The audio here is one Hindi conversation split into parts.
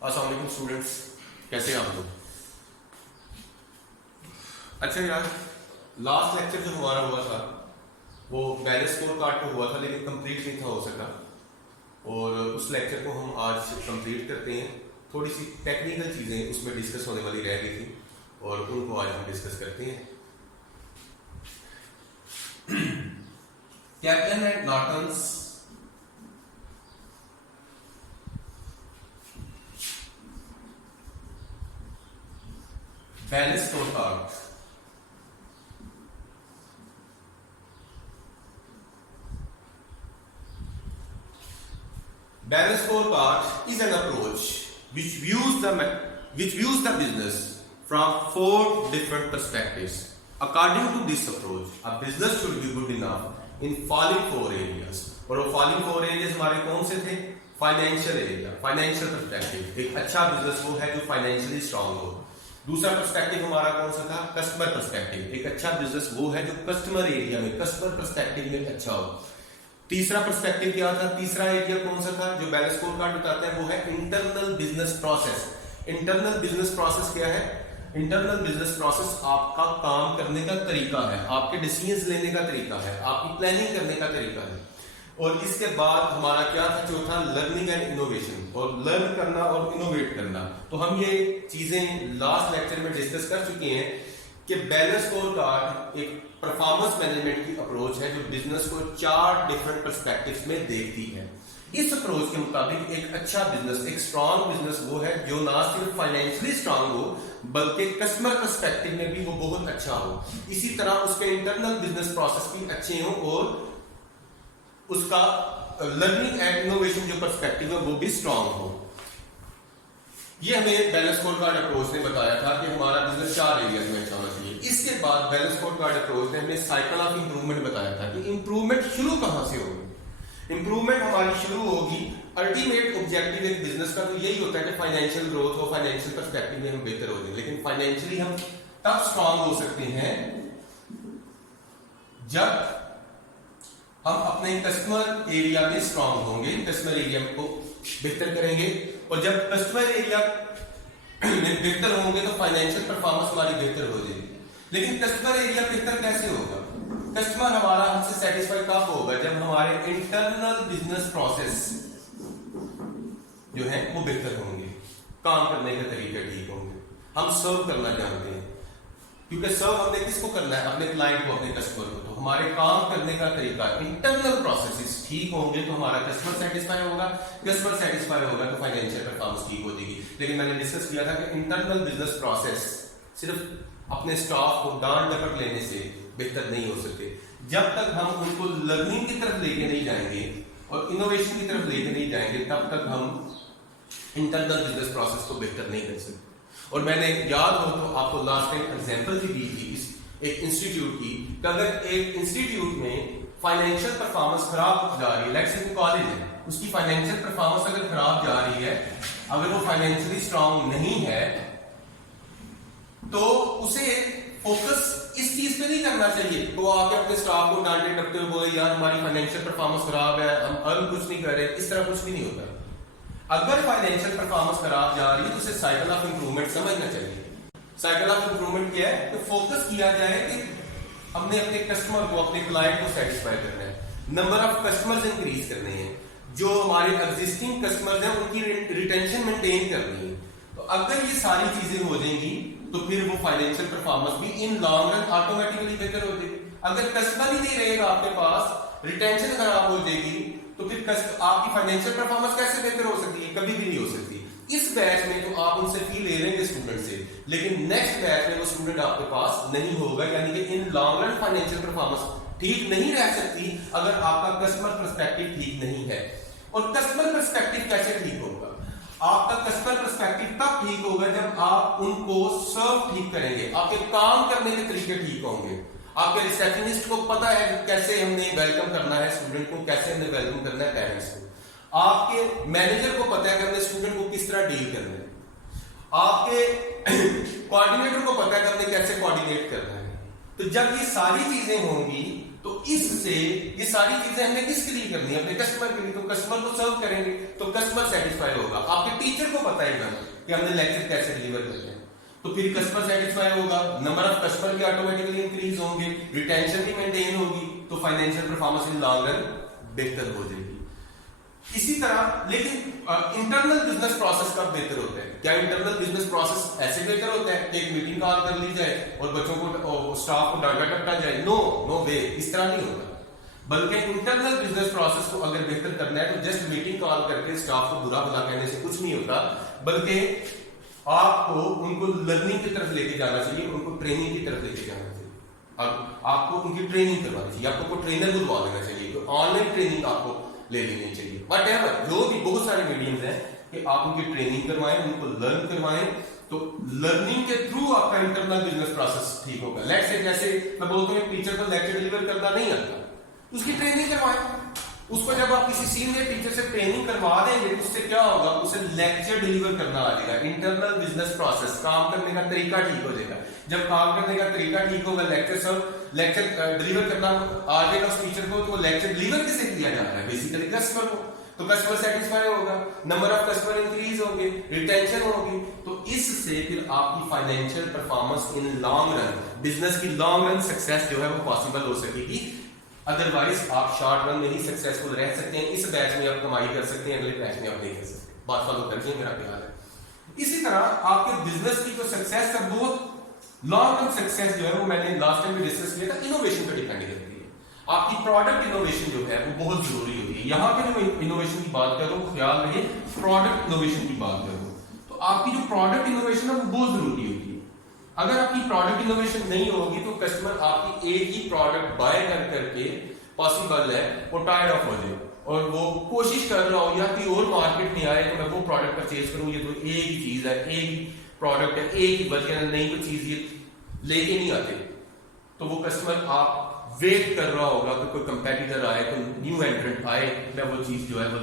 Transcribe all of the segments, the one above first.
अस्सलाम वालेकुम स्टूडेंट्स, कैसे हैं आप लोग। अच्छा यार, लास्ट लेक्चर जो हमारा हुआ था वो बैलेंस स्कोर कार्ड पे हुआ था, लेकिन कंप्लीट नहीं था हो सका। और उस लेक्चर को हम आज कंप्लीट करते हैं। थोड़ी सी टेक्निकल चीज़ें उसमें डिस्कस होने वाली रह गई थी और उनको आज हम डिस्कस करते हैं। Captain and Norton's balance score card. Balance scorecard is an approach which views the business from 4 different perspectives. According to this approach, a business should be good enough in following 4 areas. और वो following 4 areas हमारे कौन से थे? Financial area, financial perspective. एक अच्छा बिजनेस वो है जो फाइनेंशियली स्ट्रांग हो। दूसरा पर्सपेक्टिव हमारा कौन सा था? Customer perspective. एक अच्छा बिजनेस वो है जो कस्टमर एरिया में, कस्टमर पर्सपेक्टिव में अच्छा हो। तीसरा पर्सपेक्टिव क्या था? तीसरा एरिया कौन सा था जो बैलेंस स्कोर कार्ड बताता है? वो है internal business process. Internal business process क्या है? इंटरनल बिजनेस प्रोसेस आपका काम करने का तरीका है, आपके डिसीजंस लेने का तरीका है, आपकी प्लानिंग करने का तरीका है। और इसके बाद हमारा क्या था? चौथा, लर्निंग एंड इनोवेशन, और लर्न करना और इनोवेट करना। तो हम ये चीजें लास्ट लेक्चर में डिस्कस कर चुके हैं कि बैलेंस स्कोर कार्ड एक परफॉर्मेंस मैनेजमेंट की अप्रोच है जो बिजनेस को 4 डिफरेंट पर्सपेक्टिव्स में देखती है। इस अप्रोच के मुताबिक एक अच्छा बिजनेस, एक स्ट्रांग बिजनेस वो है जो ना सिर्फ फाइनेंशियली स्ट्रांग हो बल्कि कस्टमर पर्सपेक्टिव में भी वो बहुत अच्छा हो। इसी तरह उसके इंटरनल बिजनेस प्रोसेस भी अच्छे हो और उसका लर्निंग एंड इनोवेशन जो पर्सपेक्टिव है वो भी स्ट्रांग हो। ये हमें बैलेंस स्कोर कार्ड अप्रोच ने बताया था कि हमारा बिजनेस 4 एरियाज में अच्छा होना चाहिए। इसके बाद बैलेंस स्कोर कार्ड अप्रोच ने हमें साइकिल ऑफ इंप्रूवमेंट बताया था कि इंप्रूवमेंट शुरू कहां से होगी। इंप्रूवमेंट हमारी शुरू होगी, अल्टीमेट ऑब्जेक्टिव एक बिजनेस का तो यही होता है कि फाइनेंशियल ग्रोथ हो, फाइनेंशियल पर्सपेक्टिव में हम बेहतर हो जाए। लेकिन फाइनेंशियली हम तब स्ट्रांग हो सकते हैं जब हम अपने कस्टमर एरिया में स्ट्रांग होंगे, कस्टमर एरिया को बेहतर करेंगे। और जब कस्टमर एरिया में बेहतर होंगे तो फाइनेंशियल परफॉर्मेंस हमारी बेहतर हो जाएगी। लेकिन कस्टमर एरिया बेहतर कैसे होगा? कस्टमर हमारा हमसे सेटिस्फाई कब होगा? जब हमारे इंटरनल बिजनेस प्रोसेस जो है वो बेहतर होंगे, काम करने के तरीके ठीक होंगे, हम सर्व करना जानते हैं। क्योंकि सर्व हमने किसको करना है? अपने क्लाइंट को, अपने कस्टमर को। तो हमारे काम करने का तरीका, इंटरनल प्रोसेसेस ठीक होंगे तो हमारा कस्टमर सेटिस्फाई होगा, कस्टमर सेटिस्फाई होगा तो फाइनेंशियल परफॉर्मेंस ठीक हो जाएगी। लेकिन मैंने डिस्कस किया था कि इंटरनल बिजनेस प्रोसेस सिर्फ अपने स्टाफ को डांट डपट लेने से बेहतर नहीं हो सकते। जब तक हम उनको लर्निंग की तरफ लेके नहीं जाएंगे और इनोवेशन की तरफ लेके नहीं जाएंगे तब तक हम इंटरनल बिजनेस प्रोसेस को बेहतर नहीं कर सकते। और मैंने याद हो तो आपको लास्ट टाइम एग्जांपल भी दी थी इस एक इंस्टीट्यूट की, कि अगर एक इंस्टीट्यूट में फाइनेंशियल परफॉर्मेंस खराब जा रही है, लेट्स से कॉलेज है, उसकी फाइनेंशियल परफॉर्मेंस अगर खराब जा रही है, अगर वो फाइनेंशियली स्ट्रांग नहीं है तो उसे फोकस इस चीज पे नहीं करना चाहिए। तो आके अपने स्टाफ को डांटे डपटे हुए बोले यार हमारी फाइनेंशियल परफॉर्मेंस खराब है, हम अर्न कुछ नहीं कर रहे, इस तरह कुछ भी नहीं होता। अगर फाइनेंशियल परफॉर्मेंस खराब जा रही है तो उसे साइकिल ऑफ इंप्रूवमेंट समझना चाहिए। साइकिल ऑफ इंप्रूवमेंट क्या है? तो फोकस किया जाए कि हमने अपने कस्टमर को, अपने क्लाइंट को सेटिस्फाई करना है, नंबर ऑफ कस्टमर्स इंक्रीज करने हैं, जो हमारे एग्जिस्टिंग कस्टमर्स हैं उनकी रिटेंशन मेंटेन करनी है। तो अगर ये सारी चीजें हो जाएंगी तो फिर वो फाइनेंशियल परफॉर्मेंस भी इन लॉन्ग रन ऑटोमेटिकली बेहतर हो जाएगी। अगर कस्टमर ही नहीं रहेगा आपके पास, रिटेंशन खराब हो जाएगी, तो फिर आपकी फाइनेंशियल परफॉर्मेंस कैसे बेहतर हो सकती है? कभी भी नहीं हो सकती। इस बैच में तो आप उनसे फी ले लेंगे स्टूडेंट से, लेकिन नेक्स्ट बैच में वो स्टूडेंट आपके पास नहीं होगा। यानी कि in long run financial performance ठीक नहीं रह सकती अगर आपका कस्टमर पर्सपेक्टिव ठीक नहीं है। और कस्टमर पर्सपेक्टिव कैसे ठीक होगा? आपका कस्टमर पर्सपेक्टिव तब ठीक होगा जब आप उनको सर्व ठीक करेंगे, आपके काम करने के तरीके ठीक होंगे, आपके रिसेप्शनिस्ट को पता है कैसे हमने वेलकम करना है स्टूडेंट को, कैसे हमने वेलकम करना है पेरेंट्स को, आपके मैनेजर को पता है कि हमने स्टूडेंट को किस तरह डील करना है, आपके कोऑर्डिनेटर को पता है कि हमने कैसे कोऑर्डिनेट करना है। तो जब ये सारी चीजें होंगी तो इससे ये सारी चीजें हमने किसके लिए करनी है? अपने कस्टमर के लिए। तो कस्टमर को सर्व करेंगे तो कस्टमर सेटिस्फाई होगा। आपके टीचर को पता है ना कि हमने लेक्चर कैसे डिलीवर करते हैं, तो फिर कस्टमर सेटिस्फाई होगा, नंबर ऑफ कस्टमर भी ऑटोमेटिकली इंक्रीज होंगे, रिटेंशन भी मेंटेन होगी, तो financial performance in long run बेहतर हो जाएगी। इसी तरह लेकिन इंटरनल बिजनेस प्रोसेस कब बेहतर होता है? क्या इंटरनल बिजनेस प्रोसेस ऐसे बेहतर होता है कि एक मीटिंग कॉल कर ली जाए और बच्चों को स्टाफ को डांटा टपटा जाए? नो वे, इस तरह नहीं होता। बल्कि इंटरनल बिजनेस प्रोसेस को अगर बेहतर करना है तो जस्ट मीटिंग कॉल करके स्टाफ को बुरा भला कहने से कुछ नहीं होता, बल्कि आपको उनको लर्निंग की तरफ लेके जाना चाहिए, उनको ट्रेनिंग की तरफ लेके जाना चाहिए, और आपको उनकी ट्रेनिंग करवानी चाहिए, आपको कोई ट्रेनर बुलवा लेना चाहिए, तो ऑनलाइन ट्रेनिंग आपको ले लेनी चाहिए। व्हाटएवर, जो भी बहुत सारे मीडियम्स हैं कि आप उनकी ट्रेनिंग करवाएं, उनको लर्न करवाएं, तो लर्निंग के थ्रू आपका इंटरनल बिजनेस प्रोसेस ठीक होगा। लेट्स से जैसे मैं बोलता हूं टीचर को लेक्चर डिलीवर करना नहीं आता, उसकी ट्रेनिंग करवाएं। उसको जब आप किसी सीनियर टीचर से ट्रेनिंग करवा देंगे तो उससे क्या होगा, उसे लेक्चर डिलीवर करना आ जाएगा। इंटरनल बिजनेस प्रोसेस, काम करने का तरीका ठीक हो जाएगा। जब काम करने का तरीका ठीक होगा, लेक्चर डिलीवर करना आ जाएगा उस टीचर को, तो वो लेक्चर डिलीवर किसे किया जा रहा है? बेसिकली कस्टमर को। तो कस्टमर सेटिस्फाई होगा, नंबर ऑफ कस्टमर इंक्रीज होंगे, रिटेंशन होगी, तो इससे फिर आपकी financial performance in long run, business की लॉन्ग रन सक्सेस जो है वो पॉसिबल हो सकेगी। अदरवाइज आप शॉर्ट रन में ही सक्सेसफुल रह सकते हैं। इस बैच में आप कमाई कर सकते हैं, अगले बैच में आप नहीं कर सकते। बात फॉलो करके मेरा ख्याल है। इसी तरह आपके बिजनेस की जो सक्सेस है, बहुत लॉन्ग टर्म सक्सेस जो है वो मैंने लास्ट टाइम भी डिस्कस किया था, इनोवेशन पर डिपेंड करती है। आपकी प्रोडक्ट इनोवेशन जो है वो बहुत जरूरी होती है। यहां पे जो इनोवेशन की बात कर रहा हूं, ख्याल रहे प्रोडक्ट इनोवेशन की बात कर रहा हूं, तो आपकी जो प्रोडक्ट इनोवेशन है वो बहुत जरूरी होती है। अगर आपकी प्रोडक्ट इनोवेशन नहीं होगी तो कस्टमर आपकी एक ही प्रोडक्ट बाय कर करके पॉसिबल है वो टायर्ड ऑफ हो जाए और वो कोशिश कर रहा हो या कोई और मार्केट में आए तो मैं वो प्रोडक्ट परचेज करूं, ये तो एक ही चीज है, एक ही प्रोडक्ट है, एक ही वर्जन है, नई कोई चीज ये लेके नहीं आते, तो वो कस्टमर आप वेट कर रहा होगा कि कोई कंपेटिटर आए, कोई न्यू एंट्रेंट आए, मैं वो चीज जो है वो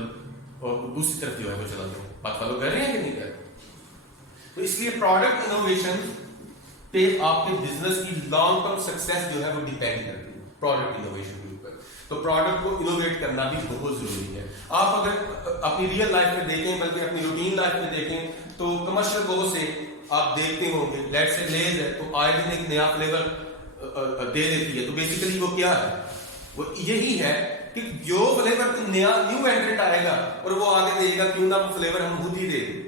और दूसरी तरफ जो है वो चला जाऊं। बात फॉलो कर रहे हैं कि नहीं कर रहे? तो इसलिए प्रोडक्ट इनोवेशन पे आपके बिजनेस की लॉन्ग टर्म सक्सेस जो है वो डिपेंड करती है प्रोडक्ट इनोवेशन के ऊपर। तो प्रोडक्ट को इनोवेट करना भी बहुत जरूरी है। आप अगर अपनी रियल लाइफ में देखें, बल्कि अपनी रूटीन लाइफ में देखें, तो कमर्शियल गो से आप देखते होंगे, लेट्स से लेज है तो आए दिन एक नया फ्लेवर दे देती है, तो बेसिकली वो क्या है, वो यही है कि जो फ्लेवर नया न्यू एंट्रेंट आएगा और वो आगे देगा, क्यों ना वो फ्लेवर हम खुद ही दे दें,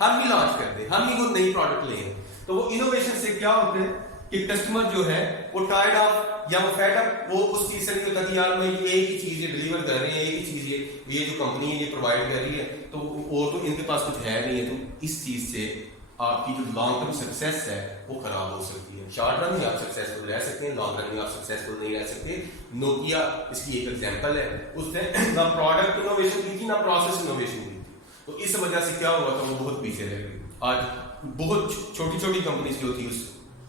हम ही लॉन्च कर दें, हम ही वो नई प्रोडक्ट लें। तो वो इनोवेशन से क्या होता है कि कस्टमर जो है वो टायर्ड ऑफ या वो फेड अप, वो उस चीज से नहीं होता कि यार मैं एक ही चीज डिलीवर कर रहे हैं, एक ही चीज ये जो कंपनी है ये प्रोवाइड कर रही है, तो और तो इनके पास कुछ है नहीं है। तो इस चीज से आपकी जो लॉन्ग टर्म सक्सेस है वो खराब हो सकती है। शॉर्ट रन में आप सक्सेसफुल रह सकते हैं, लॉन्ग रन में आप सक्सेसफुल नहीं रह सकते। नोकिया इसकी एक एग्जांपल है, उसने ना प्रोडक्ट इनोवेशन की थी ना प्रोसेस इनोवेशन की थी, तो इस वजह से क्या हुआ था, वो बहुत पीछे रह गई। आज बहुत छोटी छोटी कंपनीज जो थी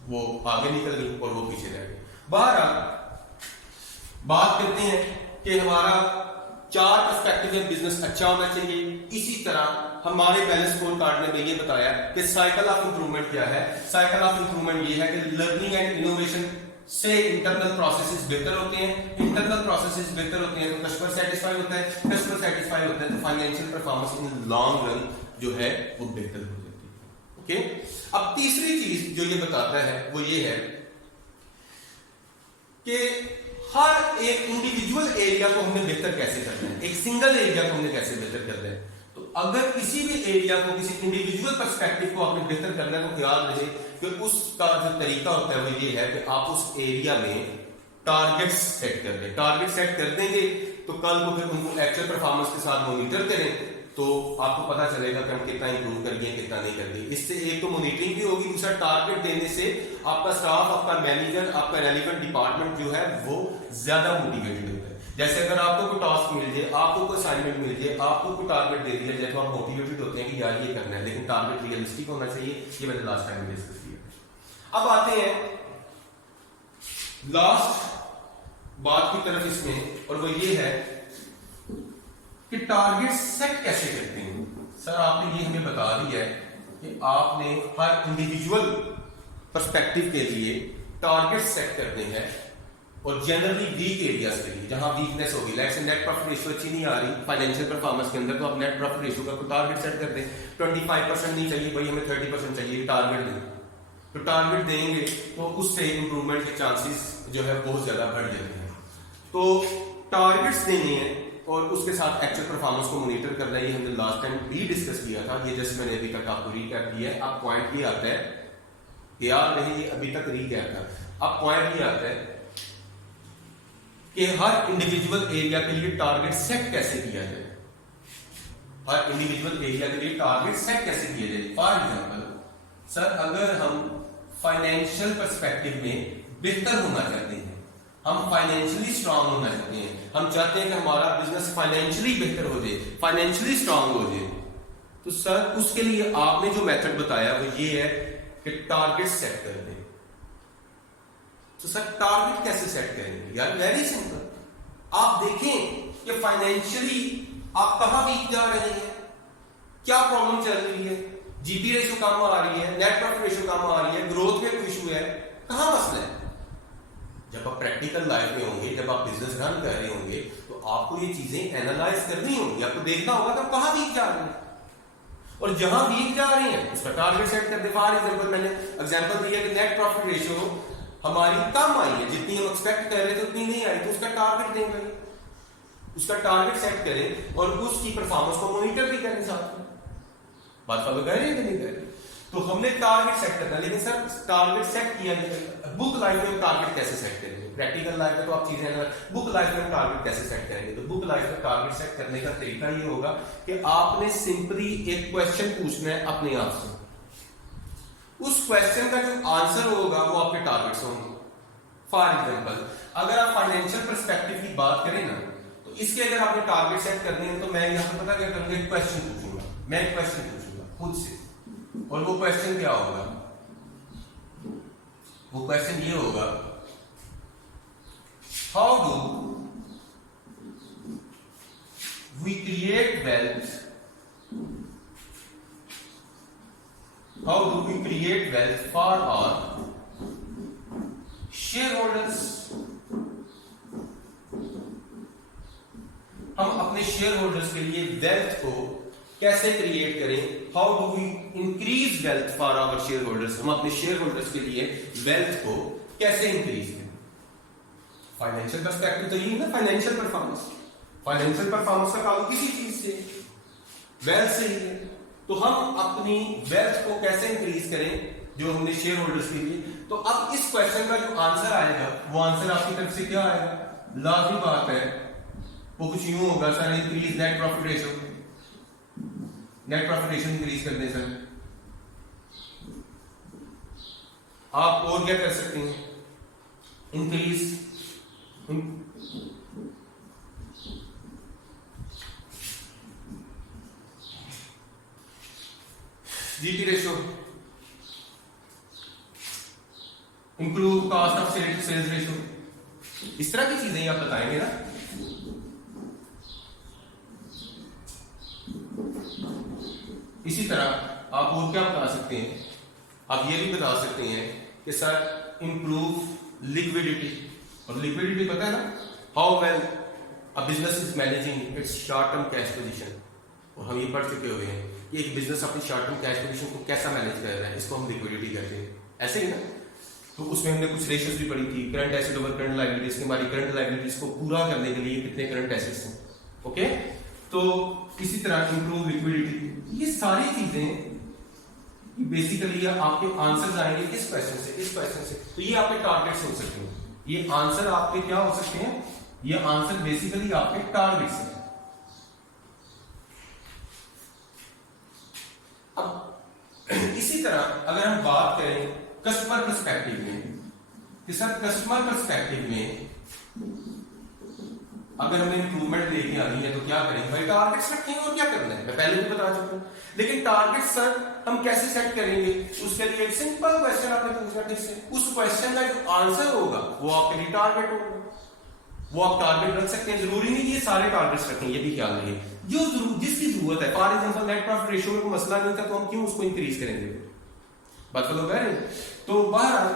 वो आगे निकल गई और वो पीछे रह गई। बहरहाल बात करते हैं कि हमारा 4 पर्सपेक्टिव में बिजनेस अच्छा होना चाहिए। इसी तरह हमारे बैलेंस स्कोर कार्ड ने ये बताया कि साइकिल ऑफ इंप्रूवमेंट क्या है। साइकिल ऑफ इंप्रूवमेंट ये है कि लर्निंग एंड इनोवेशन से इंटरनल प्रोसेसेस बेहतर होते हैं, इंटरनल प्रोसेसेस बेहतर होते हैं तो कस्टमर सेटिस्फाई होता है, कस्टमर सेटिस्फाई होता है तो financial performance in long run जो है वो बेहतर हो जाती है। ओके, अब तीसरी चीज जो ये बताता है वो ये है कि हर एक इंडिविजुअल एरिया को हमने बेहतर कैसे करना है, एक सिंगल एरिया को हमने कैसे बेहतर करना है। तो अगर किसी भी एरिया को, किसी इंडिविजुअल पर्सपेक्टिव को आपने बेहतर करना है तो ख्याल रहे कि उसका जो तरीका होता है वो ये है कि आप उस एरिया में टारगेट्स सेट कर दें। टारगेट सेट कर देंगे तो कल को फिर उनको एक्चुअल परफॉर्मेंस के साथ मॉनिटर करें तो आपको पता चलेगा कि हम कितना इंप्रूव कर गए, कितना नहीं कर गए। इससे एक तो मॉनिटरिंग भी होगी, दूसरा टारगेट देने से आपका स्टाफ, आपका मैनेजर, आपका रेलिवेंट डिपार्टमेंट जो है वो ज्यादा मोटिवेटेड होता है। जैसे अगर आपको कोई टास्क मिल जाए, आपको कोई असाइनमेंट मिल जाए, आपको कोई टारगेट दे दिया जाए तो आप मोटिवेटेड होते हैं कि यार ये करना है, लेकिन टारगेट रियलिस्टिक होना चाहिए। ये मैंने लास्ट टाइम में डिस्कस किया। अब आते हैं लास्ट बात की तरफ इसमें, और वो ये है कि टारगेट सेट कैसे करते हैं। सर आपने ये हमें बता दिया है कि आपने हर इंडिविजुअल पर्सपेक्टिव के लिए टारगेट सेट करने हैं और जनरली वीक एरियाज के लिए जहां वीकनेस होगी, लाइक से नेट प्रॉफिट रेशियो अच्छी नहीं आ रही फाइनेंशियल परफॉर्मेंस के अंदर, तो आप नेट प्रॉफिट रेशियो का टारगेट सेट कर दें। 25% नहीं चाहिए भाई, हमें 30% चाहिए, टारगेट दें। तो टारगेट देंगे तो उससे इंप्रूवमेंट के चांसेस जो है बहुत ज्यादा बढ़ जाते हैं। तो टारगेट्स देने हैं और उसके साथ एक्चुअल परफॉर्मेंस को मॉनिटर करना है। ये हमने लास्ट टाइम भी डिस्कस किया था, ये जस्ट मैंने अभी तक आपको रीकैप किया है। अब पॉइंट ये आता है, याद रहे ये अभी तक रीकैप था। अब पॉइंट ये आता है कि हर इंडिविजुअल एरिया के लिए टारगेट सेट कैसे किया जाए। हर इंडिविजुअल एरिया के लिए टारगेट सेट कैसे किया जाए। फॉर एग्जांपल सर, अगर हम फाइनेंशियल पर्सपेक्टिव में बेहतर होना चाहते हैं, हम फाइनेंशियली स्ट्रांग होना चाहते हैं, हम चाहते हैं कि हमारा बिजनेस फाइनेंशियली बेहतर हो जाए, फाइनेंशियली स्ट्रांग हो जाए, तो सर उसके लिए आपने जो मेथड बताया वो ये है कि टारगेट सेट कर दें। तो सर टारगेट कैसे सेट करेंगे यार? वेरी सिंपल, आप देखें कि फाइनेंशियली आप कहां वीक जा रहे हैं, क्या प्रॉब्लम चल रही है, जीपी रेशियो कम आ रही है, नेट प्रॉफिट रेशियो कम आ रही है, ग्रोथ में कोई इशू है, कहां मसला है। जब आप प्रैक्टिकल लाइफ में होंगे, जब आप बिजनेस रन कर रहे होंगे, तो आपको ये चीजें एनालाइज करनी होंगी, आपको देखना होगा कि आप कहां वीक जा रहे हैं, और जहां वीक जा रहे हैं उसका टारगेट सेट कर दे। फॉर एग्जांपल मैंने एग्जांपल दिया कि नेट प्रॉफिट रेशियो हमारी कम आई है, जितनी हम एक्सपेक्ट कर रहे थे उतनी नहीं आई, तो उसका टारगेट देंगे, उसका टारगेट सेट करें और उसकी परफॉर्मेंस को मॉनिटर भी करें साथ में। बात फॉलो कर रहे हैं कि नहीं कर रहे? तो हमने टारगेट सेट करना, लेकिन सर टारगेट सेट किया जाए। बुक लाइफ में टारगेट कैसे सेट करेंगे? प्रैक्टिकल लाइफ में तो आप चीजें, बुक लाइफ में टारगेट कैसे सेट करेंगे? तो बुक लाइफ में टारगेट सेट करने का तरीका ये होगा कि आपने सिंपली एक क्वेश्चन पूछना है अपने आप से, उस क्वेश्चन का जो आंसर होगा वो आपके टारगेट्स होंगे। फॉर एग्जांपल अगर आप फाइनेंशियल पर्सपेक्टिव की बात करें ना, तो इसके अगर आपने टारगेट सेट करने हैं, तो मैं यहां पर पता क्या करूंगा, एक क्वेश्चन पूछूंगा, मैं एक क्वेश्चन पूछूंगा खुद से, और वो क्वेश्चन क्या होगा? वो क्वेश्चन ये होगा, how do we create wealth, how do we create wealth for our shareholders. हम अपने शेयर होल्डर्स के लिए वेल्थ को कैसे क्रिएट करें? How do we increase wealth for our shareholders, हम अपने शेयर होल्डर्स के लिए वेल्थ को कैसे इंक्रीज करें? फाइनेंशियल पर्सपेक्टिव तो यही है ना, फाइनेंशियल परफॉर्मेंस। फाइनेंशियल परफॉर्मेंस का ताल्लुक किसी चीज से, वेल्थ से ही है। तो हम अपनी वेल्थ को कैसे इंक्रीज करें जो हमने शेयर होल्डर्स के लिए? तो अब इस क्वेश्चन का जो आंसर आएगा, वो आंसर आपकी तरफ से क्या आएगा? लाजमी बात है वो कुछ यूं होगा, sir increase net profit ratio, net profit ratio increase कर दें सर। आप और क्या कर सकते हैं? Increase GP ratio, improve cost of sales ratio, इस तरह की चीजें आप बताएंगे ना। इसी तरह आप और क्या बता सकते हैं? आप ये भी बता सकते हैं कि सर इंप्रूव लिक्विडिटी, और लिक्विडिटी पता है ना, how well a business is managing it's short term cash position. और हम ये पढ़ चुके हुए हैं कि एक बिजनेस अपनी शॉर्ट टर्म कैश पोजीशन को कैसा मैनेज कर रहा है, इसको हम लिक्विडिटी कहते हैं, ऐसे ही ना। तो उसमें हमने कुछ रेशियोज भी पढ़ी थी, current asset over current liabilities, की हमारी करंट लायबिलिटीज को पूरा करने के लिए कितने करंट एसेट्स हैं, ओके। तो इसी तरह इंप्रूव लिक्विडिटी, ये सारी चीजें बेसिकली आपके आंसर्स आएंगे किस क्वेश्चन से, इस क्वेश्चन से। तो ये आपके टारगेट्स हो सकते हैं, ये आंसर आपके क्या हो सकते हैं? ये आंसर बेसिकली आपके टारगेट्स हैं। अब इसी तरह अगर हम बात करें कस्टमर पर्सपेक्टिव में, कि सर कस्टमर पर्सपेक्टिव में अगर हमें इंप्रूवमेंट लेके आनी है तो क्या करें भाई? टारगेट्स रखेंगे और क्या करना है, मैं पहले भी बता चुका हूं। लेकिन टारगेट सर हम कैसे सेट करेंगे? उसके लिए एक सिंपल क्वेश्चन आपने पूछना, किससे? उस क्वेश्चन का जो आंसर होगा वो आपके लिए टारगेट होगा। वो आप टारगेट रख सकते हैं, जरूरी नहीं कि ये सारे टारगेट्स रखें, ये भी ख्याल रखिए जो जिसकी जरूरत है। For example net profit ratio में कोई मसला नहीं था, तो हम क्यों उसको इंक्रीज करेंगे? बात तो लोग है। तो बहरहाल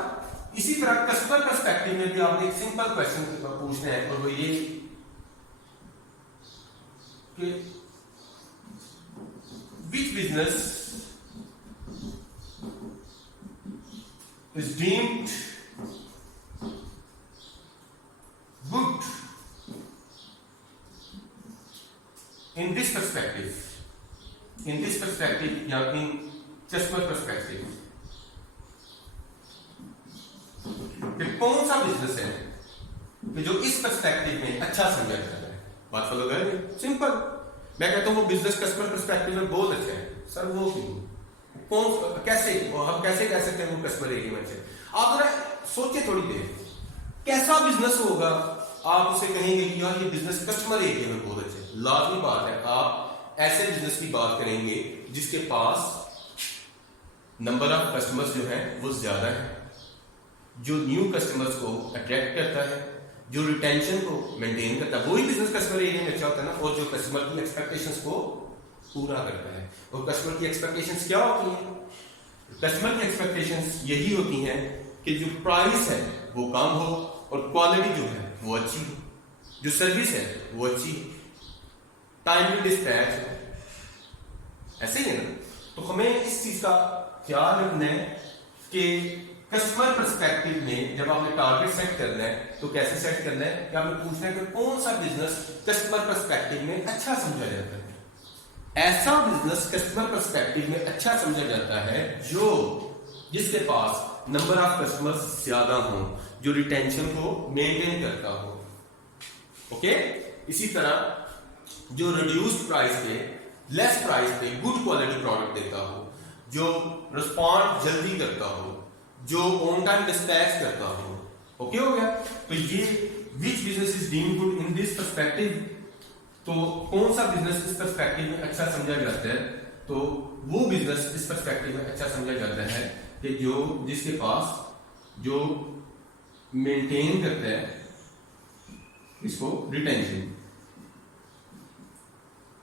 इसी तरह कस्टमर पर्सपेक्टिव में भी आपने एक सिंपल क्वेश्चन पूछना है, और वो ये कि which business is deemed good in this perspective या in customer perspective, कि कौन सा बिजनेस है कि जो इस पर्सपेक्टिव में अच्छा समझा जाता है। बात फॉलो कर रहे? सिंपल, मैं कहता हूं वो बिजनेस कस्टमर पर्सपेक्टिव में बहुत अच्छा है। सर वो क्यों, कौन, कैसे, हम कैसे कह सकते हैं वो कस्टमर एरिया में से? आप जरा सोचिए थोड़ी देर, कैसा बिजनेस होगा आप उसे कहेंगे कि यार ये बिजनेस कस्टमर एरिया में बहुत अच्छा है। लाजमी बात है, आप ऐसे बिजनेस की बात करेंगे जिसके पास नंबर ऑफ कस्टमर्स जो है वो ज्यादा है, जो न्यू कस्टमर्स को अट्रैक्ट करता है, जो रिटेंशन को मेंटेन करता है, वही बिजनेस कस्टमर एरिया में अच्छा होता है ना, और जो कस्टमर की एक्सपेक्टेशंस को पूरा करता है। और कस्टमर की एक्सपेक्टेशंस क्या होती हैं? कस्टमर की एक्सपेक्टेशंस यही होती हैं कि जो प्राइस है वो कम हो और क्वालिटी जो है वो अच्छी हो, जो सर्विस है वो अच्छी हो, टाइमली डिस्पैच हो, ऐसे ही है ना। तो हमें इस चीज का ख्याल रखना है कि कस्टमर पर्सपेक्टिव में जब आपने टारगेट सेट करना है तो कैसे सेट करना है कि आपने पूछना है कि कौन सा बिजनेस कस्टमर पर्सपेक्टिव में अच्छा समझा जाता है। ऐसा बिजनेस कस्टमर पर्सपेक्टिव में अच्छा समझा जाता है जो जिसके पास नंबर ऑफ कस्टमर्स ज्यादा हो, जो रिटेंशन को मेंटेन करता हो। ओके, इसी तरह जो रिड्यूस्ड प्राइस पे, लेस प्राइस पे गुड क्वालिटी प्रोडक्ट देता हो, जो रिस्पॉन्ड जल्दी करता हो, जो ऑन टाइम डिस्पैच करता हो। ओके हो गया? तो ये which business is deemed good in this perspective, तो कौन सा बिजनेस इस पर्सपेक्टिव में अच्छा समझा जाता है? तो वो बिजनेस इस पर्सपेक्टिव में अच्छा समझा जाता है कि जो जिसके पास जो मेंटेन करता है इसको रिटेंशन।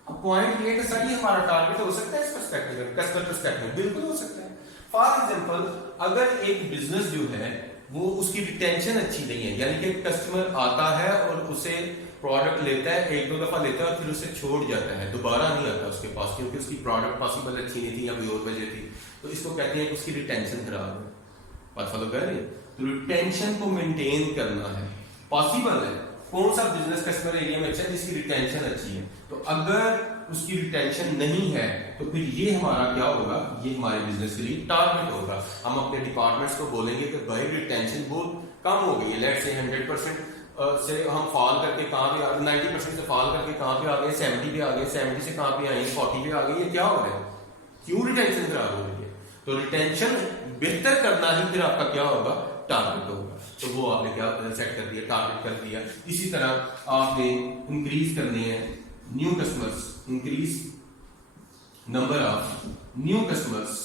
अब पॉइंट ये कि सर ये हमारा टारगेट हो सकता है इस पर्सपेक्टिव में, कस्टमर पर्सपेक्टिव में, बिल्कुल हो सकता है। फॉर एग्जांपल, अगर एक बिजनेस जो है वो उसकी रिटेंशन अच्छी नहीं है, यानी कि कस्टमर आता है और उसे प्रोडक्ट लेता है, एक दो दफा लेता है और फिर उसे छोड़ जाता है, दोबारा नहीं आता उसके पास क्योंकि उसकी प्रोडक्ट पॉसिबल अच्छी नहीं थी या कोई और वजह थी, तो इसको कहते हैं कि उसकी रिटेंशन खराब है। बात फॉलो कर रहे हैं? तो रिटेंशन को मेंटेन करना है, पॉसिबल है। कौन सा बिजनेस कस्टमर एरिया में अच्छा है? जिसकी रिटेंशन अच्छी है। तो अगर उसकी रिटेंशन नहीं है तो फिर ये हमारा क्या होगा? ये हमारे बिजनेस के लिए टारगेट होगा। हम अपने डिपार्टमेंट्स को बोलेंगे कि भाई रिटेंशन बहुत कम हो गई है, लेट्स से 100% से हम फॉल करके कहां पे आ गए, 90% से फॉल करके कहां पे आ गए, 70 पे आ गए, 70 से कहां पे आए, 40 पे आ गए। ये क्या हो रहा है? क्यों रिटेंशन खराब हो रही है? तो रिटेंशन बेहतर करना ही फिर आपका क्या होगा? टारगेट होगा। तो वो आपने क्या सेट कर दिया? टारगेट कर दिया। इसी तरह आपने इंक्रीज करने हैं new customers, increase number of new customers,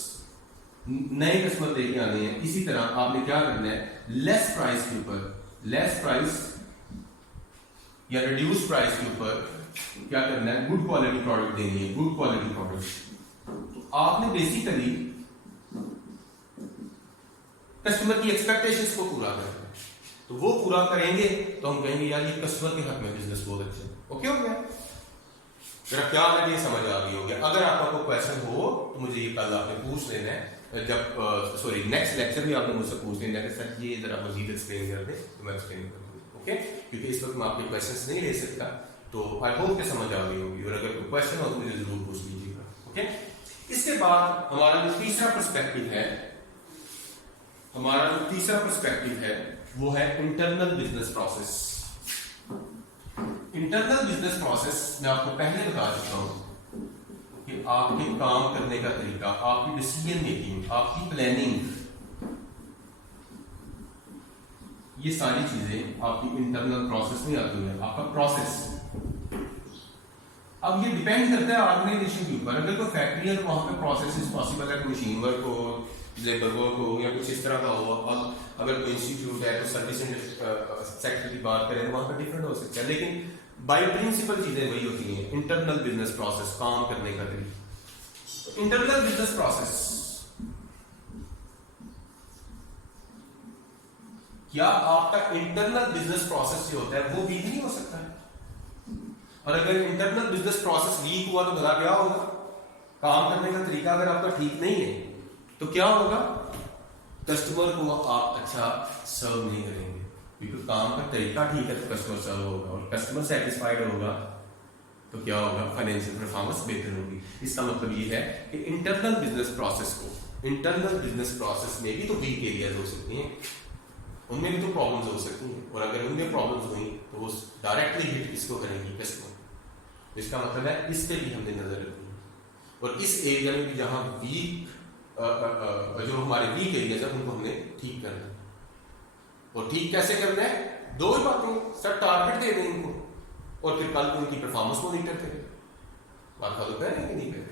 नए कस्टमर लेके आने हैं। इसी तरह आपने क्या करना है? लेस प्राइस के ऊपर, लेस प्राइस या रिड्यूस प्राइस के ऊपर क्या करना है? गुड क्वालिटी प्रोडक्ट देनी है, गुड क्वालिटी प्रोडक्ट। तो आपने बेसिकली कस्टमर की एक्सपेक्टेशंस को पूरा करना है। तो वो पूरा करेंगे तो हम कहेंगे यार ये कस्टमर के हक में बिजनेस बहुत अच्छा है। ओके हो गया? मेरा क्या लगे समझ आ गई होगी। अगर आपका कोई क्वेश्चन हो तो मुझे ये कल आपने पूछ लेना है, जब सॉरी नेक्स्ट लेक्चर भी आपने मुझसे पूछ लेना है सर ये जरा मजीद एक्सप्लेन कर दें, तो मैं एक्सप्लेन कर दूँ। ओके, क्योंकि इस वक्त मैं आपके क्वेश्चंस नहीं ले सकता, तो आई होप कि समझ आ गई होगी। और अगर कोई क्वेश्चन हो तो मुझे जरूर पूछ लीजिएगा। ओके, इसके बाद हमारा जो तीसरा पर्सपेक्टिव है, हमारा जो तीसरा पर्सपेक्टिव है वो है internal business process. Internal business process मैं आपको पहले बता चुका हूं कि आपके काम करने का तरीका, आपकी डिसीजन मेकिंग, आपकी प्लानिंग, ये सारी चीजें आपकी इंटरनल प्रोसेस में आती है, आपका प्रोसेस। अब ये डिपेंड करता है ऑर्गेनाइजेशन के ऊपर। अगर कोई फैक्ट्री है तो वहां पे प्रोसेस पॉसिबल है, मशीन वर्क हो, लेबर वर्क हो या कुछ इस तरह का हो। और अगर कोई इंस्टीट्यूट है तो सर्विस सेक्टर की बात करें तो वहां पर डिफरेंट हो सकता है, लेकिन बाय प्रिंसिपल चीजें वही होती हैं। इंटरनल बिजनेस प्रोसेस, काम करने का तरीका। इंटरनल बिजनेस प्रोसेस क्या आपका इंटरनल बिजनेस प्रोसेस जो होता है वो वीक नहीं हो सकता है? और अगर इंटरनल बिजनेस प्रोसेस वीक हुआ तो भला क्या होगा? काम करने का तरीका अगर आपका ठीक नहीं है तो क्या होगा? कस्टमर को आप अच्छा सर्व नहीं करेंगे, क्योंकि काम का तरीका ठीक है तो कस्टमर सर्व होगा, और कस्टमर सेटिस्फाइड होगा तो क्या होगा? फाइनेंशियल परफॉर्मेंस बेहतर होगी। इसका मतलब ये है कि इंटरनल बिजनेस प्रोसेस में भी तो वीक एरियाज हो सकती हैं, उनमें भी तो प्रॉब्लम्स हो सकती हैं, और अगर उनमें प्रॉब्लम्स हुई तो वो डायरेक्टली हिट किसको करेंगी? कस्टमर। इसका मतलब है इस पे भी हमने नजर रखनी है, और इस एरिया में भी जहां वीक जो हमारे वीक एरियाज है उनको हमने ठीक करना है। और ठीक कैसे करना है? दो ही बातें, सर टारगेट दे दें इनको और फिर कल को उनकी परफॉर्मेंस मॉनिटर करें। बात फॉलो कर रहे हैं कि नहीं कर रहे?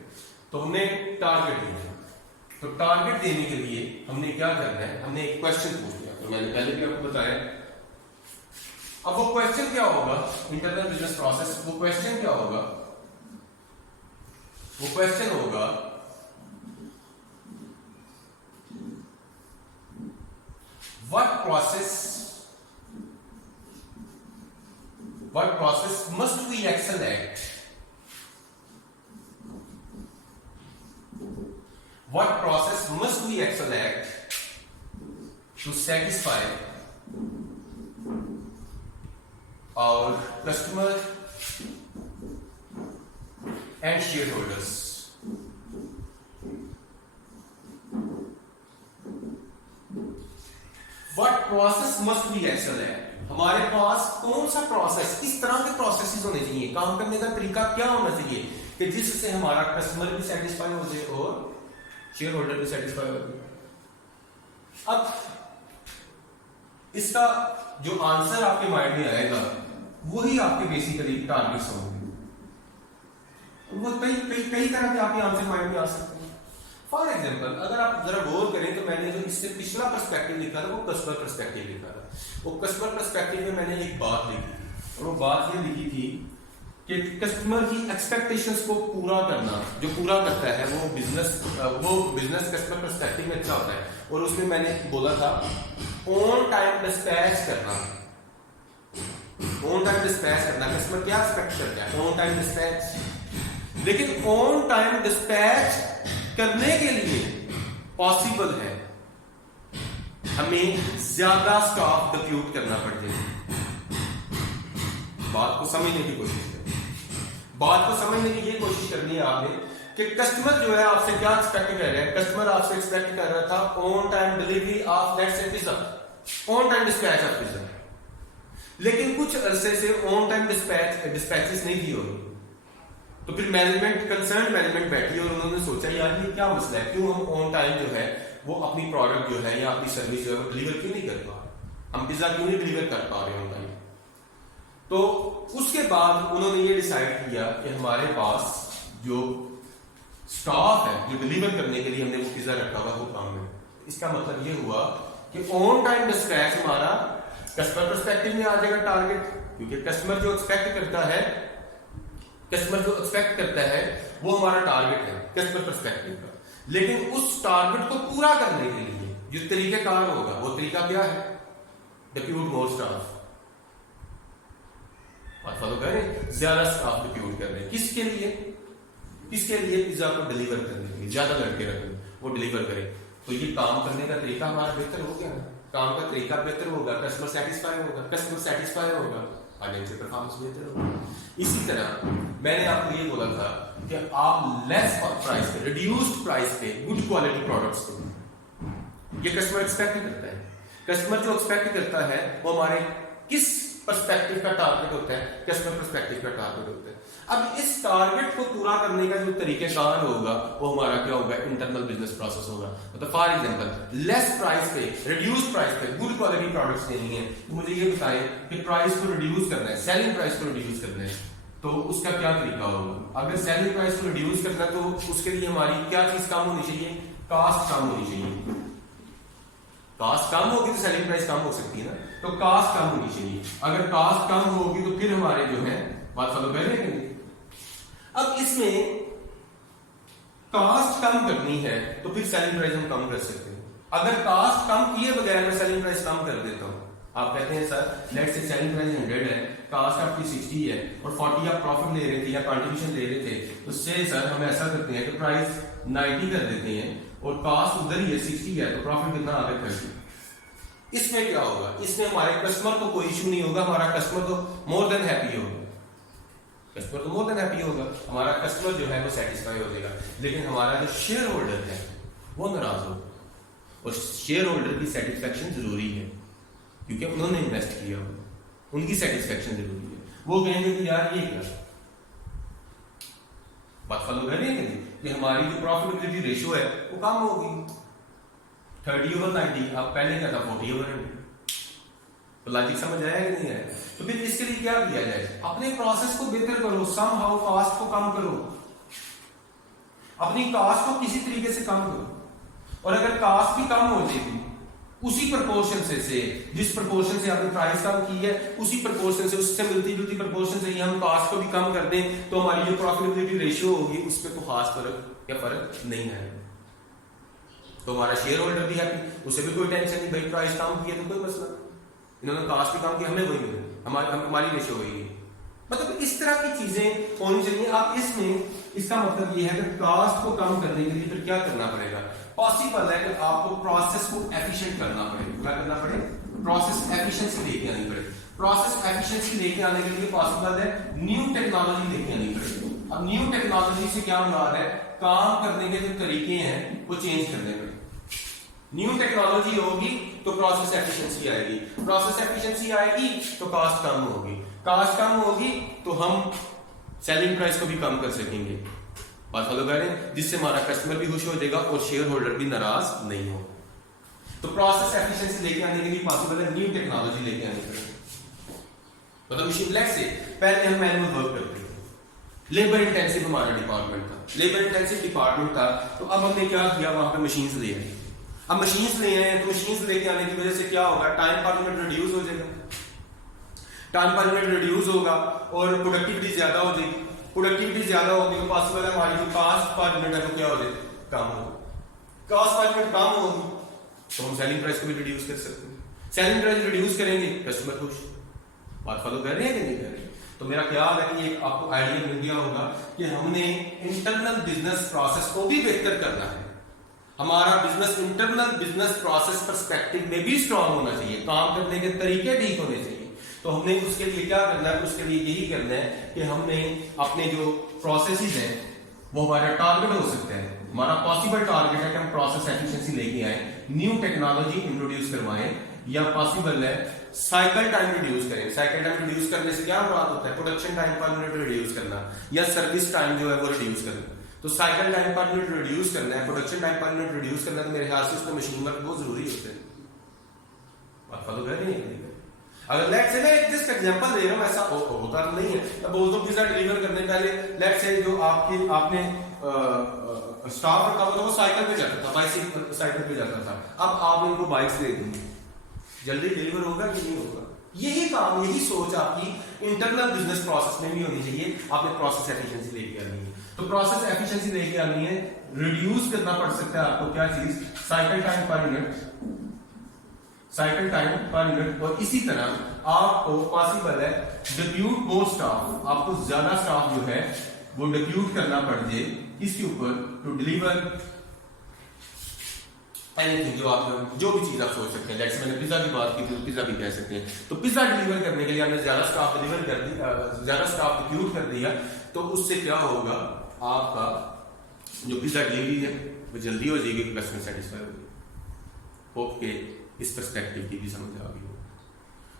तो हमने टारगेट दिया, तो टारगेट देने के लिए हमने क्या करना है? हमने एक क्वेश्चन पूछ लिया, तो मैंने पहले भी आपको बताया। अब वो क्वेश्चन क्या होगा? इंटरनल बिजनेस प्रोसेस, वो क्वेश्चन क्या होगा? वो क्वेश्चन होगा what process must we excel at? What process must we excel at to satisfy our customer and shareholders? What process must we excel at? हमारे पास कौन सा प्रोसेस, किस तरह के प्रोसेसेस होने चाहिए, काम करने का तरीका क्या होना चाहिए कि जिससे हमारा कस्टमर भी सेटिस्फाई हो जाए और शेयर होल्डर भी सेटिस्फाई हो जाए। अब इसका जो आंसर आपके माइंड में आएगा वही आपके बेसिकली टारगेट्स होंगे। वो कई तरह के आपके आंसर माइंड में आ सकते हैं। फॉर एग्जाम्पल, अगर आप जरा गौर करें तो मैंने जो इससे पिछला पर्सपेक्टिव लिखा था वो कस्टमर पर्सपेक्टिव लिखा था। वो कस्टमर पर्सपेक्टिव में मैंने एक बात लिखी थी, और वो बात ये लिखी थी कि कस्टमर की एक्सपेक्टेशंस को पूरा करना, जो पूरा करता है वो बिजनेस कस्टमर पर्सपेक्टिव में अच्छा होता है। और उसमें मैंने बोला था ऑन टाइम डिस्पैच करना। ऑन टाइम डिस्पैच करना, कस्टमर क्या एक्सपेक्ट करता है? On time dispatch. लेकिन ऑन टाइम डिस्पैच करने के लिए पॉसिबल है हमें ज्यादा स्टाफ डिप्यूट करना पड़ जाएगा। बात को समझने की कोशिश करें, बात को समझने की ये कोशिश करनी है आपने कि कस्टमर जो है आपसे क्या एक्सपेक्ट कर रहा है। कस्टमर आपसे एक्सपेक्ट कर रहा था on time delivery of let's say pizza, on time dispatch of pizza. लेकिन कुछ अरसे से ऑन टाइम डिस्पैचेस नहीं दी होगी, तो फिर कंसर्न मैनेजमेंट बैठी और उन्होंने सोचा यार ये क्या मसला है, क्यों हम ऑन टाइम जो है वो अपनी प्रोडक्ट जो है या अपनी सर्विस जो है वो डिलीवर क्यों नहीं कर पा रहे, हम पिज्जा क्यों नहीं डिलीवर कर पा रहे ऑन टाइम। तो उसके बाद उन्होंने ये डिसाइड किया कि हमारे पास जो स्टाफ है जो डिलीवर करने के लिए हमने वो पिज्जा रखा हुआ वो काम है। इसका मतलब ये हुआ कि ऑन टाइम डिस्पैच हमारा कस्टमर पर्सपेक्टिव में आ जाएगा टारगेट, क्योंकि कस्टमर जो एक्सपेक्ट करता है वो हमारा टारगेट है कस्टमर पर्सपेक्टिव का। लेकिन उस टारगेट को पूरा करने के लिए जो तरीकेकार होगा वो तरीका क्या है? डिप्यूट मोर स्टाफ। और फॉलो करें, ज्यादा स्टाफ डिप्यूट कर रहे हैं किसके लिए? पिज्जा को डिलीवर करने के लिए ज्यादा लड़के रखें वो डिलीवर करें। तो ये काम करने का तरीका हमारा बेहतर हो गया ना, काम का तरीका बेहतर होगा, कस्टमर सेटिस्फाई होगा, फाइनेंशियल परफॉर्मेंस बेहतर होगा। इसी तरह मैंने आपको ये बोला था कि आप लेस प्राइस पे, रिड्यूस्ड प्राइस पे गुड क्वालिटी प्रोडक्ट्स को, ये कस्टमर एक्सपेक्ट करता है। कस्टमर जो एक्सपेक्ट करता है वो हमारे किस पर्सपेक्टिव का टारगेट होता है? कस्टमर पर्सपेक्टिव का टारगेट होता है। अब इस टारगेट को पूरा करने का जो तरीकेकार होगा वो हमारा क्या होगा? इंटरनल बिजनेस प्रोसेस होगा। मतलब फॉर एग्जांपल, लेस प्राइस पे, रिड्यूस प्राइस पे गुड क्वालिटी प्रोडक्ट्स देनी है, तो मुझे ये बताएं कि प्राइस को रिड्यूस करना है, सेलिंग प्राइस को रिड्यूस करना है, तो उसका क्या तरीका होगा? अगर सेलिंग प्राइस को रिड्यूस करना है तो उसके लिए हमारी क्या चीज कम होनी चाहिए? कास्ट कम होनी चाहिए। कास्ट कम होगी तो सेलिंग प्राइस कम हो सकती है ना, तो कास्ट कम होनी चाहिए। अगर कास्ट कम होगी तो फिर हमारे जो है बात फॉलो कर रहे हैं। अब इसमें कास्ट कम करनी है तो फिर सेलिंग प्राइस हम कम कर सकते हैं। अगर कास्ट कम किए बगैर मैं सेलिंग प्राइस कम कर देता हूं, आप कहते हैं sir let's say selling price 100 है, कास्ट आपकी 60 है और 40 आप प्रॉफिट ले रहे थे या कंट्रीब्यूशन ले रहे थे, तो से सर हम ऐसा करते हैं कि प्राइस 90 कर देते हैं और कास्ट उधर ही है 60 है, तो प्रॉफिट कितना आ गया 30। इसमें क्या होगा, इसमें हमारे कस्टमर को कोई इशू नहीं होगा, हमारा कस्टमर तो मोर देन हैप्पी होगा, कस्टमर तो मोर देन हैप्पी होगा, हमारा कस्टमर जो है वो सेटिस्फाई हो जाएगा। लेकिन हमारा जो शेयर होल्डर है वो नाराज होगा, और शेयर होल्डर की सेटिस्फेक्शन जरूरी है क्योंकि उन्होंने इन्वेस्ट किया, उनकी सेटिस्फेक्शन जरूरी है। वो कहेंगे कि यार ये क्या बात फॉलो कर रहे हैं कि हमारी जो प्रॉफिटेबिलिटी रेशियो है वो कम होगी 30/90, अब पहले क्या था 40/100। तो लॉजिक समझ आया कि नहीं आया? तो फिर इसके लिए क्या किया जाए, अपने प्रोसेस को बेहतर करो, सम हाउ कास्ट को कम करो, अपनी कास्ट को किसी तरीके से कम करो, और अगर कास्ट भी कम हो जाएगी उसी प्रपोर्शन से जिस प्रपोर्शन से आपने प्राइस कम की है उसी प्रपोर्शन से, उससे मिलती जुलती प्रपोर्शन से ही हम कास्ट को भी कम कर दें तो हमारी जो प्रॉफिटेबिलिटी रेशियो होगी उस पर कोई खास फर्क या फर्क नहीं है। तो हमारा शेयर होल्डर भी हैप्पी, उसे भी कोई टेंशन नहीं, भाई प्राइस कम की है तो कोई मसला, इन्होंने कास्ट भी कम की, हमें वही मिले, हमारी रेशियो वही है। मतलब इस तरह की चीजें होनी चाहिए। आप इसमें इसका मतलब ये है कि कास्ट को कम करने के लिए फिर क्या करना पड़ेगा, पॉसिबल है कि आपको प्रोसेस को एफिशिएंट करना पड़ेगा। क्या करना पड़ेगा, प्रोसेस एफिशिएंसी लेके आनी पड़ेगी। प्रोसेस एफिशिएंसी लेके आने के लिए पॉसिबल है न्यू टेक्नोलॉजी लेके आनी पड़ेगी। अब न्यू टेक्नोलॉजी से क्या मुराद है, काम करने के जो तरीके हैं वो चेंज करने पड़ेंगे। न्यू टेक्नोलॉजी होगी तो प्रोसेस एफिशिएंसी आएगी, प्रोसेस एफिशिएंसी आएगी तो कास्ट कम होगी, कास्ट कम होगी तो हम सेलिंग प्राइस को भी कम कर सकेंगे। बात फॉलो कर रहे हैं, जिससे हमारा कस्टमर भी खुश हो जाएगा और शेयर होल्डर भी नाराज नहीं हो। तो प्रोसेस एफिशिएंसी लेके आने के लिए पॉसिबल है न्यू टेक्नोलॉजी लेके आनी पड़ेगी। मतलब मशीन लेट से पहले हम मैनुअल वर्क करते थे, लेबर इंटेंसिव हमारा डिपार्टमेंट था, लेबर इंटेंसिव डिपार्टमेंट था, तो अब हमने क्या किया, वहां पे मशीन्स ले आए। अब मशीन्स ले आए तो मशीन्स लेके आने की वजह से क्या होगा, टाइम पर यूनिट रिड्यूस हो जाएगा, टाइम पर यूनिट रिड्यूस होगा और प्रोडक्टिविटी ज्यादा हो जाएगी। प्रोडक्टिविटी ज्यादा होगी तो पॉसिबल है हमारी जो कास्ट पर यूनिट है वो क्या हो जाए, कम होगी। कास्ट पर यूनिट कम होगी तो हम सेलिंग प्राइस को भी रिड्यूस कर सकते हैं, सेलिंग प्राइस रिड्यूस करेंगे कस्टमर खुश। बात फॉलो कर रहे हैं कि नहीं कर रहे? तो मेरा ख्याल है कि एक आपको आइडिया मिल गया होगा कि हमने इंटरनल बिजनेस प्रोसेस को भी बेहतर करना है। हमारा business internal business process perspective में भी स्ट्रांग होना चाहिए, काम करने के तरीके ठीक होने चाहिए। तो हमने उसके लिए क्या करना है, उसके लिए यही करना है कि हमने अपने जो प्रोसेसेस हैं वो हमारा टारगेट हो सकता है, हमारा पॉसिबल टारगेट है कि हम प्रोसेस एफिशिएंसी लेके आए, न्यू टेक्नोलॉजी इंट्रोड्यूस करवाएं, या पॉसिबल है साइकिल टाइम रिड्यूस करें। साइकिल टाइम रिड्यूस करने से क्या मुराद होता है, production time per unit reduce करना या सर्विस टाइम जो है वो रिड्यूस करना। तो cycle time per unit reduce करना है, production time per unit reduce करना है, तो मेरे ख्याल से उसमें मशीन वर्क बहुत जरूरी होता है। बात फॉलो कर रहे हैं? अगर लेट्स से मैं एक जस्ट एग्जांपल दे रहा हूं, ऐसा होता नहीं है, अब बोल दो पिज्जा डिलीवर करने पहले लेट्स से जो आपने स्टाफ रखा था वो साइकिल पे जाता था, बाइसिकल साइकिल पे जाता था, अब आप इनको बाइक्स दे देंगे, जल्दी डिलीवर होगा कि नहीं होगा? यही काम, यही सोच आपकी इंटरनल बिजनेस प्रोसेस में भी होनी चाहिए। आपने प्रोसेस एफिशिएंसी लेके आनी है, तो प्रोसेस एफिशिएंसी लेके आनी है, रिड्यूस करना पड़ सकता है आपको क्या चीज, cycle time per unit, cycle time per unit. और इसी तरह आपको पॉसिबल है डिप्यूट मोर स्टाफ, आपको ज्यादा स्टाफ जो है वो डिप्यूट करना पड़ जाए इसके ऊपर, टू डिलीवर एनीथिंग, जो भी चीज आप सोच सकते हैं। जैसे मैंने पिज्जा की बात की थी, पिज्जा भी कह सकते हैं। तो पिज्जा डिलीवर करने के लिए हमने ज्यादा स्टाफ डिलीवर कर दिया, ज्यादा स्टाफ डिप्यूट कर दिया, तो उससे क्या होगा, आपका जो पिज्जा डिलीवरी है वो जल्दी हो जाएगी, कस्टमर सेटिस्फाई होगी। होप के इस पर्सपेक्टिव की भी समझ आ गई हो।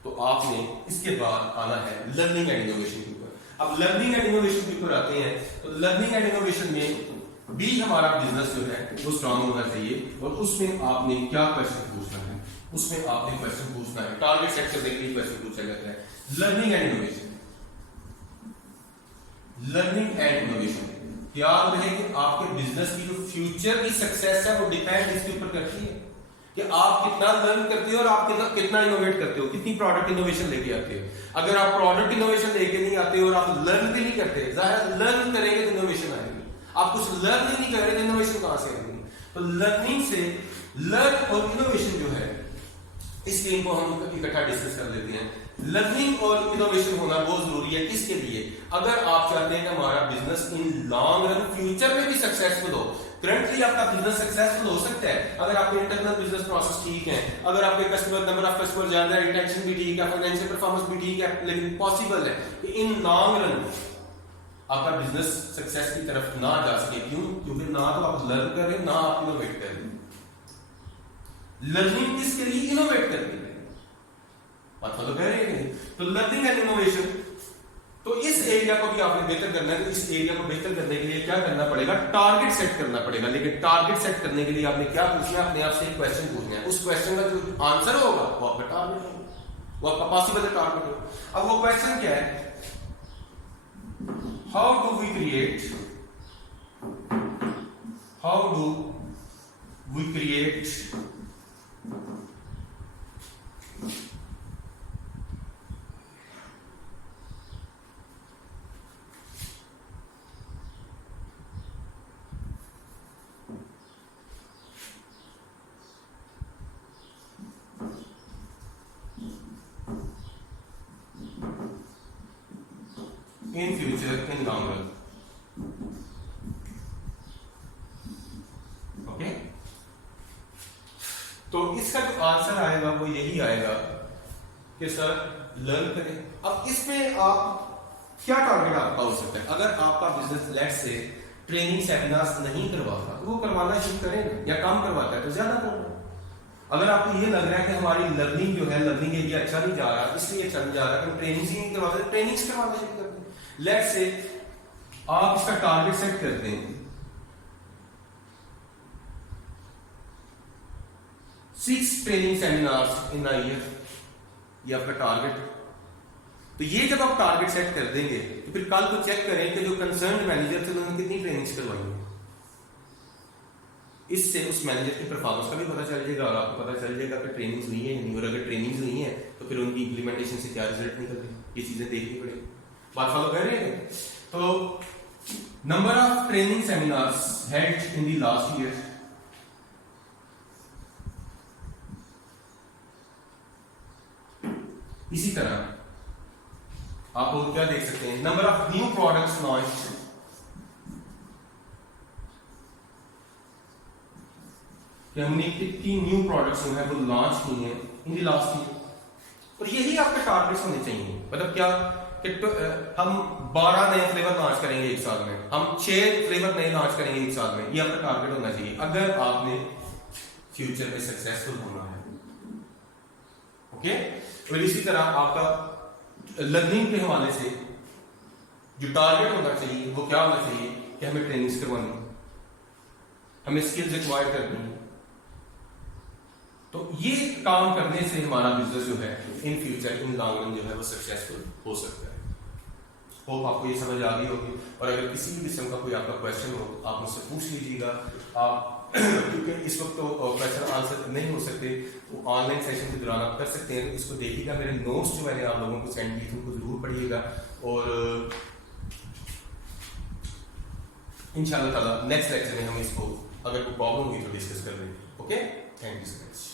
तो आपने इसके बाद आना है लर्निंग एंड इनोवेशन के ऊपर। अब लर्निंग एंड इनोवेशन के ऊपर आते हैं, तो लर्निंग एंड इनोवेशन में भी हमारा बिजनेस जो है वो स्ट्रांग होना चाहिए, और उसमें आपने क्या क्वेश्चन पूछना है, उसमें आपने क्वेश्चन पूछना है, टारगेट सेट करने के लिए क्वेश्चन पूछा जाता है। Learning and innovation, learning and innovation, याद रहे कि आपके बिजनेस की जो फ्यूचर की सक्सेस है वो डिपेंड इसके ऊपर करती है कि आप कितना लर्न करते हो और आप कितना इनोवेट करते हो, कितनी प्रोडक्ट इनोवेशन लेके आते हो। अगर आप प्रोडक्ट इनोवेशन लेके नहीं आते और आप लर्न भी नहीं करते, जाहिर लर्न करेंगे तो इनोवेशन आएगी, आप कुछ लर्न ही नहीं कर रहे तो इनोवेशन कहां से आएगी? तो लर्निंग से लर्न और इनोवेशन जो है, इस गेम को हम इकट्ठा डिस्कस कर लेते हैं। लर्निंग और इनोवेशन होना बहुत जरूरी है। किसके लिए? अगर आप चाहते हैं कि हमारा business in long run future में भी सक्सेसफुल हो। करंटली आपका बिजनेस सक्सेसफुल हो सकता है अगर आपके इंटरनल बिजनेस प्रोसेस ठीक है, अगर आपके कस्टमर नंबर ऑफ कस्टमर ज्यादा है, रिटेंशन भी ठीक है, फाइनेंशियल परफॉर्मेंस भी ठीक है, लेकिन पॉसिबल है कि इन लॉन्ग रन आपका बिजनेस सक्सेस की तरफ ना जा सके। क्यों? क्योंकि ना तो आप लर्न कर रहे, ना आप इनोवेट कर रहे। लर्निंग किसके लिए? इनोवेट करने के लिए। बात फॉलो कर रहे हैं? तो लर्निंग एंड इनोवेशन, तो इस एरिया को भी आपने बेहतर करना है। तो इस एरिया को बेहतर करने के लिए क्या करना पड़ेगा? टारगेट सेट करना पड़ेगा। लेकिन टारगेट सेट करने के लिए आपने क्या पूछना है? अपने आप से एक क्वेश्चन पूछना है। उस क्वेश्चन का जो आंसर होगा वो आपका टारगेट होगा, वो आपका पॉसिबल टारगेट होगा। अब वो क्वेश्चन क्या है? How do we create in future in long run? Okay, तो इसका जो आंसर आएगा वो यही आएगा कि सर लर्न करें। अब इसमें आप क्या टारगेट आपका हो सकता है? अगर आपका बिजनेस लेट से ट्रेनिंग सेमिनार्स नहीं करवाता तो वो करवाना शुरू करें, या काम करवाता है तो ज्यादा करना। अगर आपको ये लग रहा है कि हमारी लर्निंग जो है, लर्निंग एरिया अच्छा नहीं जा रहा, इसलिए अच्छा नहीं जा रहा कि ट्रेनिंग ही नहीं करवाते, ट्रेनिंग्स करवाना शुरू करते हैं। लेट्स से आप इसका टारगेट सेट करते हैं 6 training seminars in a year, ये आपका टारगेट। तो ये जब आप टारगेट सेट कर देंगे तो फिर कल को चेक करें कि जो कंसर्न्ड मैनेजर थे उन्होंने कितनी ट्रेनिंग्स करवाई है। इससे उस मैनेजर की परफॉर्मेंस का भी पता चल जाएगा और आपको पता चल जाएगा कि ट्रेनिंग्स हुई है या नहीं। और अगर ट्रेनिंग्स हुई है तो फिर उनकी इंप्लीमेंटेशन से क्या रिजल्ट निकल रहे, ये चीजें देखनी पड़ेगी। बात फॉलो कर रहे हैं? तो number of training seminars head in the last year, इसी तरह आप और क्या देख सकते हैं? Number of new products launch, कि हमने कितनी न्यू प्रोडक्ट्स जो है वो लॉन्च की हैं इन द लास्ट ईयर। और यही आपके टारगेट्स होने चाहिए। मतलब क्या कि हम 12 नए फ्लेवर लॉन्च करेंगे एक साल में, हम 6 फ्लेवर नए लॉन्च करेंगे एक साल में, ये आपका टारगेट होना चाहिए अगर आपने फ्यूचर में सक्सेसफुल होना है। ओके, और इसी तरह आपका लर्निंग के हवाले से जो टारगेट होना चाहिए वो क्या होना चाहिए कि हमें ट्रेनिंग्स करवानी, हमें स्किल्स एक्वायर करनी है। तो ये काम करने से हमारा बिजनेस जो है in future in long run जो है वो सक्सेसफुल हो सकता है। होप आपको ये समझ आ गई होगी। और अगर किसी भी किस्म का कोई आपका क्वेश्चन हो तो आप मुझसे पूछ लीजिएगा। आप क्योंकि इस वक्त तो क्वेश्चन आंसर नहीं हो सकते, तो ऑनलाइन सेशन के दौरान आप कर सकते हैं। तो इसको देखिएगा, मेरे नोट्स जो मैंने आप लोगों को सेंड किए थे उनको जरूर पढ़िएगा। और इंशाल्लाह ताला नेक्स्ट लेक्चर में हम इसको अगर कोई प्रॉब्लम हुई तो डिस्कस कर लेंगे। Okay, thank you so much.